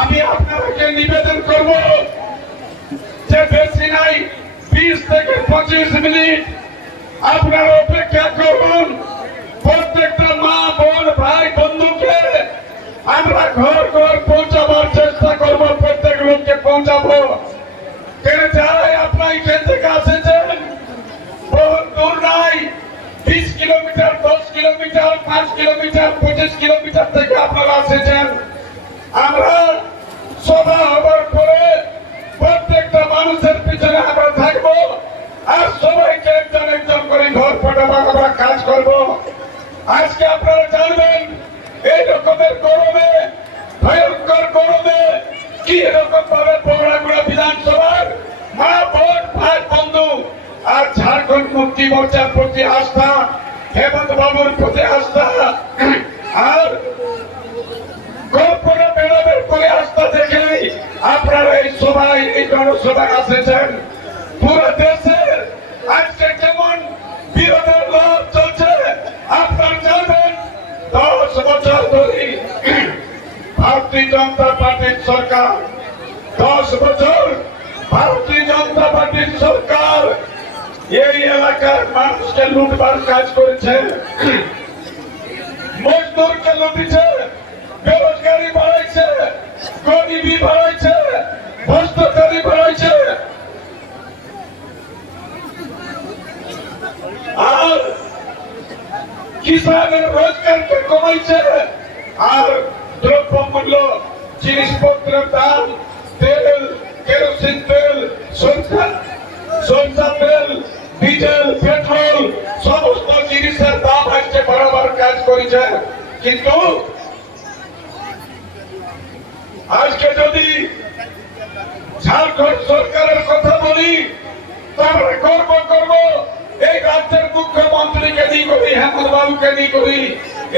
আমি আপনাদেরকে নিবেদন করব যে বেশি নাই 20 থেকে 25 মিনিট আপনারা অপেক্ষা করুন। প্রত্যেকটা মা বোন ভাই বন্ধুকে আমরা ঘর ঘর পৌঁছাবার চেষ্টা করব, প্রত্যেক লোককে পৌঁছাবো। যারাই আপনার এখান থেকে আসেছেন বহুত দূর নাই, 20 কিলোমিটার 10 কিলোমিটার 5 কিলোমিটার 25 কিলোমিটার থেকে আপনারা আসেছেন। আমরা সভা হবার পরে প্রত্যেকটা মানুষের পিছনে আমরা থাকবো আর সবাইকে একজন একজন করে ঘর পাঠাবার আমরা কাজ করব। আজকে আপনারা জানবেন এই রকমের গরমে, ভয়ঙ্কর গরমে কি রকম ভাবে বগুড়া বিধানসভার মা বোন ভাই বন্ধু আর ঝাড়খণ্ড মুক্তি মোর্চার প্রতি আস্থা, হেমন্ত বাবুর প্রতি আস্থা আর কল্পনা ম্যাডামের প্রতি আস্থা দেখেই আপনারা এই সভায় এই জনসভায় আসেছেন। পুরো দেশের আজকে যেমন বিরোধের লড় চলছে, আপনারা জানবেন 10 বছর ধরে ভারতীয় জনতা পার্টির সরকার, 10 বছর ভারতীয় জনতা পার্টির সরকার এই এলাকার মানুষকে লুটবার কাজ করেছে, মজদুরকে লুটেছে, বেরোজগারি বাড়াইছে, গরিবি বাড়াইছে, ভ্রষ্টাচারী বাড়াইছে আর কিষানের রোজগারকে কমাইছে। আর দ্রব্যমূল্য জিনিসপত্রের দাম, তেল, কেরোসিন তেল, সরষা তেল, ডিজেল, পেট্রোল সমস্ত জিনিসের দাম আজকে বাড়াবার কাজ করেছে। কিন্তু আজকে যদি ঝাড়খণ্ড সরকারের কথা বলি তাহলে গর্ব করব এই রাজ্যের মুখ্যমন্ত্রীকে নিয়ে করি, হেমন্ত বাবুকে নিয়ে করি,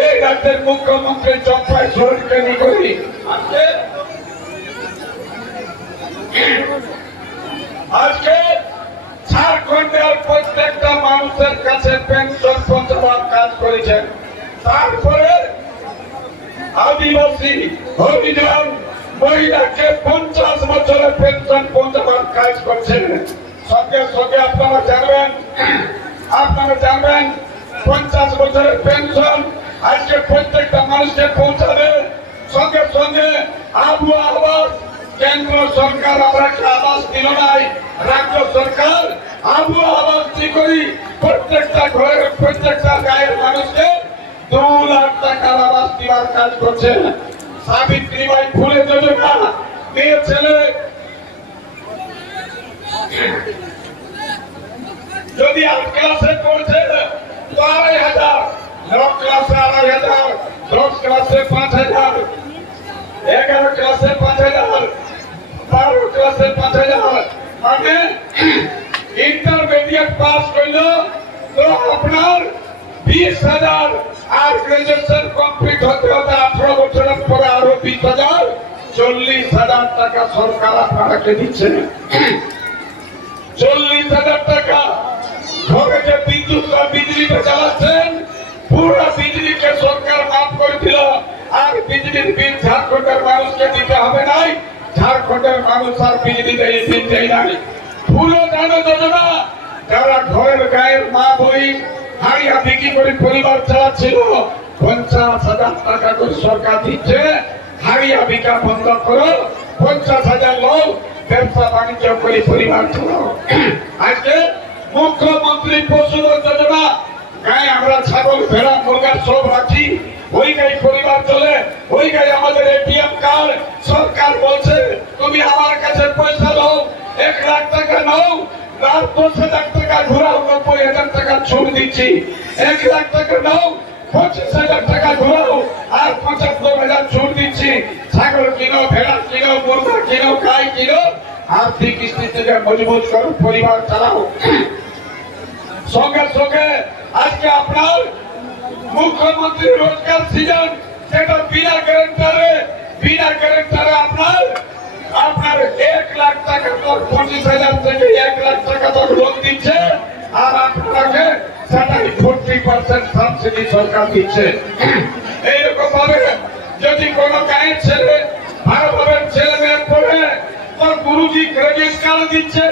এই রাজ্যের মুখ্যমন্ত্রী চম্পাই সোরেনকে নিয়ে করি। আজকে ঝাড়খণ্ডের প্রত্যেকটা মানুষের কাছে পেনশন পৌঁছাবার কাজ করেছেন। তারপরে আদিবাসী হরিজন মহিলাকে 50 বছরের পেনশন পৌঁছাবার কাজ করছেন। সঙ্গে সঙ্গে আপনারা জানবেন 50 বছরের পেনশন আজকে প্রত্যেকটা মানুষকে পৌঁছাবে। সঙ্গে সঙ্গে আবু আবাস, কেন্দ্র সরকার আমাকে আবাস দিল নাই, রাজ্য সরকার আবু আবাস কি করি প্রত্যেকটা ঘরের প্রত্যেকটা গায়ের মানুষকে 2 লাখ টাকার আবাস দেওয়ার কাজ করছে। সাবিত্রীবাই ফুলে যোজনা মেয়ে ছেলে যদি 8 ক্লাসে পড়ছে তো 2,500, 9 ক্লাসে 2,500, 10 ক্লাসে 5,000, 11 ক্লাসে 5,000, 12 ক্লাসে 5,000, মানে ইন্টারমিডিয়েট পাস করল তো আপনার 20,000 আর গ্রাজুয়েশন কমপ্লিট হতে হতে 18 বছরের পরে আরো 20,000, 40,000 টাকা সরকার আপনাকে দিচ্ছে। 40,000 টাকা ঘরে যে বিদ্যুৎ বা বিজলিতে চালাচ্ছেন পুরো বিজলিকে সরকার মাফ করে দিল। আর বিজলির বিল ঝাড়খণ্ডের মানুষকে দিতে হবে নাই, ঝাড়খণ্ডের মানুষ আর বিজলি দিতে নাই। পুরো জানো যোজনা যারা ঘরের গায়ের মা বই হাড়িয়া বিক্রি করে পরিবার চালাচ্ছিল 50,000 টাকা করে সরকার দিচ্ছে। হাড়িয়া বিকা বন্ধ করো, 50,000 লোক ব্যবসা বাণিজ্য করে পরিবার চালাও। আজকে মুখ্যমন্ত্রী পশু যোজনা, গায়ে আমরা ছাগল ভেড়া মুরগা সব রাখি, ওই গায়ে পরিবার চলে, ওই গায়ে আমাদের এটিএম কার্ড। সরকার বলছে তুমি আমার কাছে পয়সা নাও, 1 লাখ টাকা নাও, আর 10,000 টাকা ঘোরাও, 90,000 টাকা ছুট দিচ্ছি। 1 লাখ টাকা নাও, 25,000 টাকা ঘোরাও, আর 75,000 ছুট দিচ্ছি। ছাগল কিনো, ভেড়া কিনো, মুরগা কিনো, গাই কিনো, আর্থিক স্থিতিকে মজবুত করো, পরিবার চালাও। সঙ্গে সঙ্গে আজকে আপনার মুখ্যমন্ত্রী রোজগার সৃজন, সেটা বিনা গ্যারেন্টারে আপনার 1 লাখ টাকা তোর 25,000 থেকে 1 লাখ টাকা তোর লোন দিচ্ছে। আর আপনাকে সেটা 40% সাবসিডি সরকার দিচ্ছে। এইরকম ভাবে যদি কোনো গায়ের ছেলে ভালোভাবে ক্রেডিট কার্ড দিচ্ছে,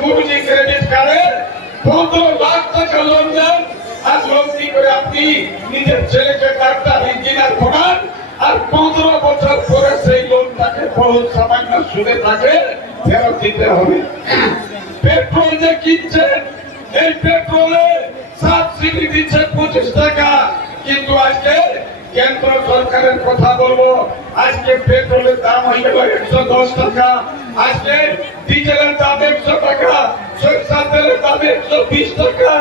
গুরুজি ক্রেডিট কার্ডে 15 লাখ টাকা লোন দেন, আর লোন দিয়ে করে আপনি নিজের ছেলেকে ডাক্তার ইঞ্জিনিয়ার বানান, আর 15 বছর পরে সেই লোনটাকে বহু সামান্য সুদে থাকে ফেরত দিতে হবে। পেট্রোল যে কিনছেন, এই পেট্রোলে সাবসিডি দিচ্ছে 25 টাকা, কিন্তু আজকে কেন্দ্র সরকারের কথা বলবো, আজকে পেট্রোলের দাম হয়ে গেল 110 টাকা, আজকে ডিজেলের দাম 100 টাকা, সরষের তেলের দাম 120 টাকা,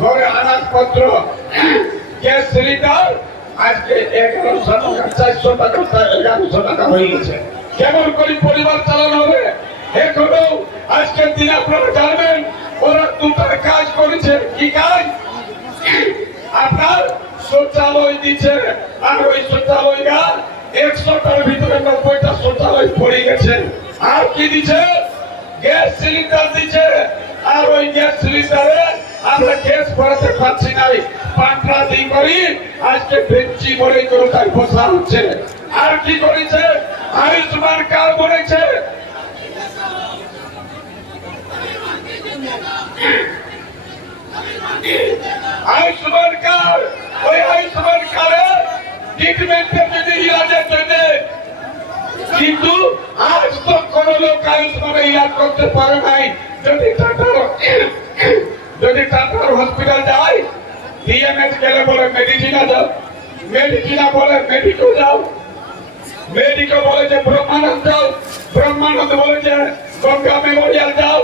ঘরে আনাজপত্র গ্যাস সিলিন্ডার আজকে 1100 টাকা, 400 টাকা, 1100 টাকা হয়ে গেছে। কেমন করে পরিবার চালানো হবে? এখনো আজকের দিন আপনারা জানবেন ওরা দুটো কাজ করেছে। কি কাজ? আপনার শৌচালয় দিচ্ছে, আর ওই শৌচালয়টা 100টার ভিতরে 90টা শৌচালয় পড়ে গেছে। আর কি দিচ্ছে? গ্যাস সিলিন্ডার দিচ্ছে, আর ওই গ্যাস সিলিন্ডারে আমরা গ্যাস ভরাতে পারছি না, পাঁচটা দিন করি আজকে বেঞ্চি মরে করে তাই বসা হচ্ছে। আর কি করেছে? আয়ুষ্মান কার্ড বলেছে, আয়ুষ্মান কার্ড, ওই আয়ুষ্মান কার্ডে ট্রিটমেন্টের জন্য, ইলাজের জন্য, কিন্তু আজ তো কোন লোক আয়ুষ্মানে ইলাজ করতে পারে নাই। যদি টাটার হসপিটাল যায়, ডিএমএস গেলে বলে মেডিসিনা যাও, মেডিসিনা বলে মেডিকো যাও, মেডিকো বলে যে ব্রহ্মানন্দ যাও, ব্রহ্মানন্দ বলে যে গঙ্গা মেমোরিয়াল যাও।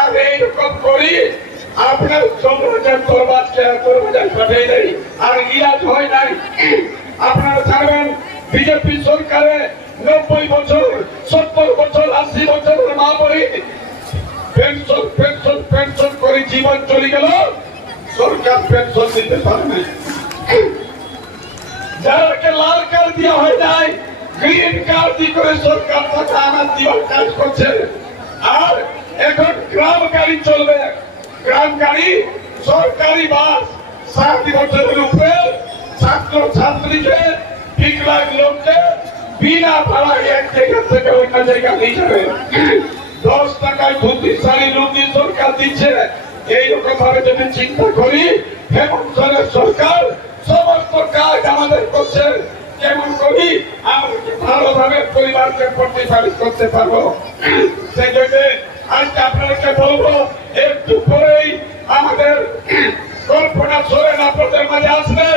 আর এইরকম করি আপনার 15,000 তোরবাজার পাঠিয়ে দেয়, আর ইলাজ হয় নাই। আপনারা জানবেন বিজেপি সরকারে 90 বছর, 70 বছর, 80 বছরের মা বলি পেনশন পেনশন পেনশন করে জীবন চলে গেল, সরকার পেনশন দিতে পারে না। যাদেরকে লাল কার্ড দেওয়া হয় নাই, গ্রিন কার্ড দিয়ে করে সরকার টাকা আনাজ দেওয়ার কাজ করছে। আর এখন গ্রাম গাড়ি চলবে, গ্রাম গাড়ি, সরকারি বাস, 7 বছরের উপরে ছাত্র ছাত্রীকে, বিকলাঙ্গ লোককে বিনা ভাড়ায় এক জায়গা থেকে অন্য জায়গা নিয়ে যাবে। 10 টাকায় ধুতি শাড়ি লুঙ্গি সরকার দিচ্ছে। এইরকম ভাবে যদি চিন্তা করি, হেমন্ত সোরেনের সরকার সমস্ত কাজ আমাদের করছে। কেমন করি আমরা ভালোভাবে পরিবারকে প্রতিপালিত করতে পারবো, সেই জন্য আজকে আপনাদেরকে বলবো, একটু পরেই আমাদের কল্পনা সোরেন আপনাদের মাঝে আসবে,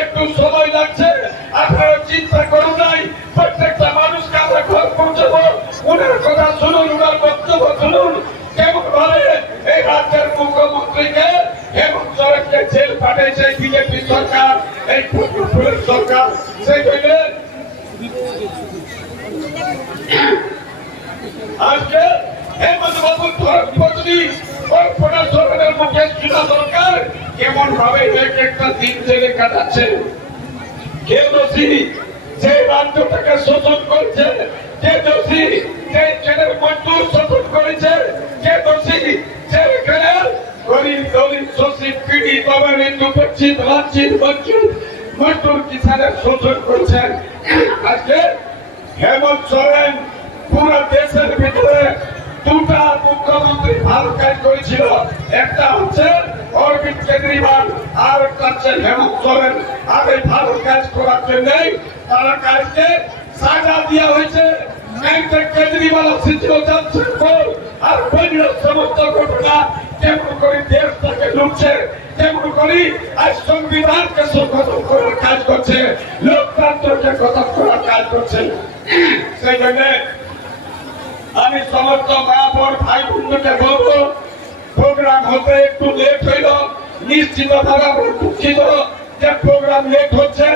একটু সময় লাগছে। আপনারা চিন্তা করুন নাই, প্রত্যেকটা মানুষকে আমরা ঘর পৌঁছাবো, ওনার কথা শুনুন, ওনার বক্তব্য শুনুন, কেমন ভাবে এই রাজ্যের মুখ্যমন্ত্রীকে হেমন্ত সোরেনকে জেল পাঠিয়েছে বিজেপি সরকার, এই ফুটবলের সরকার। সেই জন্য আজকে হেমন্ত বাবুর ধর্মপত্নী কল্পনা সোরেনের মুখে শোনা দরকার, কেমন ভাবে এক একটা দিন জেলে কাটাচ্ছে। কে দোষী যে রাজ্যটাকে শোষণ করছে? কে দোষী যে জেলের মজদুর শোষণ করেছে? কে দোষী যে এখানে গরিব দলিত শোষিত পীড়িত অবহেলিত বঞ্চিত লাঞ্ছিত বঞ্চিত মজদুর কিষানের শোষণ করছেন? আজকে হেমন্ত সোরেন পুরো দেশের ভিতরে দুটা মুখ্যমন্ত্রী ভালো কাজ করেছিল, একটা হচ্ছে অরবিন্দ কেজরিওয়াল, আর একটা হচ্ছে হেমন্ত সোরেন। আর এই ভালো কাজ করার জন্য তারা কাজকে সাজা দেওয়া হয়েছে। কেজরিওয়াল সিটিও যাচ্ছে, আর বাইরের সমস্ত ঘটনা কেমন করে দেশটাকে লুটছে, কেমন করে আজ সংবিধানকে খতম করার কাজ করছে, লোকতন্ত্রকে খতম করার কাজ করছে। সেই জন্য আমি সমস্ত মা বোন ভাই বন্ধুকে বলবো, প্রোগ্রাম হতে একটু লেট হইল, নিশ্চিত ভাবে আমরা দুঃখিত যে প্রোগ্রাম লেট হচ্ছে।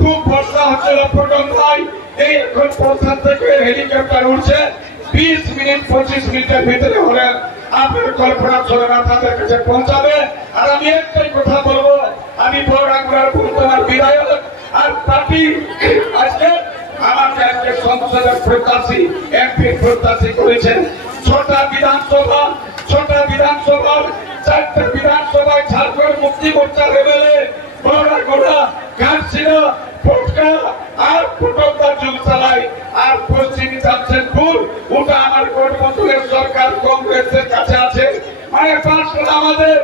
খুব বর্ষা হচ্ছে, প্রোগ্রাম নাই। এই এখন প্রস্থান থেকে হেলিকপ্টার উঠছে, 20 মিনিট 25 মিনিটের ভিতরে হলে আপনার কল্পনা সোরেন আপনাদের কাছে পৌঁছাবে। আর আমি একটাই কথা বলবো, আমি প্রোগ্রামগুলোর বর্তমান বিধায়ক আর পার্টি আজকে আমাকে আজকে সংসদের প্রত্যাশী এমপি প্রত্যাশী করেছেন। 6টা বিধানসভা, 6টা বিধানসভার 4টে বিধানসভায় ঝাড়খণ্ড মুক্তি মোর্চা লেভেলে গোড়া গোড়া কাটছিল, ফটকা আর ফুটবল যুগ চালায়। আর পশ্চিম জামশেদপুর ওটা আমার গঠবন্ধনের সরকার কংগ্রেসের কাছে আছে। মানে পাঁচটা আমাদের।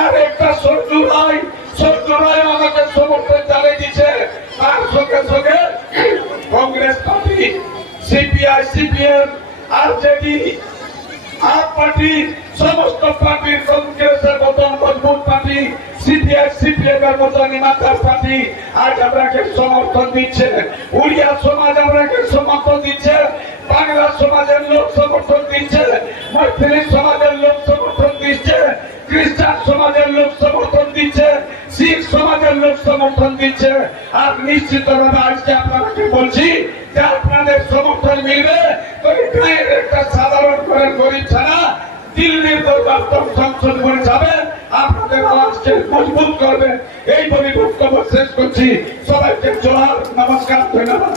আর একটা সরজু রায় আমাকে সমর্থন জানিয়ে দিচ্ছে। তার সঙ্গে সঙ্গে Congress party, CPI, CPM, RJD, up party, সমস্ত পার্টির, কংগ্রেসের মতন মজবুত পার্টি, সিপিআই, সিপিএম এর মতন ইমানদার পার্টি আজ আপনাকে সমর্থন দিচ্ছে। উড়িয়া সমাজ আপনাকে সমর্থন দিচ্ছে, বাংলা সমাজের লোক সমর্থন দিচ্ছে, মৈত্রী সমাজের লোক সমর্থন দিচ্ছে, খ্রিস্টান সমাজের লোক সমর্থন দিচ্ছে, শিখ সমাজের লোক সমর্থন দিচ্ছে। আর নিশ্চিতভাবে আজকে আপনাকে বলছি যে আপনাদের সমর্থন মিলবে তো গায়ের একটা সাধারণ করে গরিব ছাড়া দিল্লির দপ্তর সংসদ করে যাবে, আপনাদের আওয়াজকে মজবুত করবে। এই বলে বক্তব্য শেষ করছি। সবাইকে জোহার, নমস্কার, ধন্যবাদ।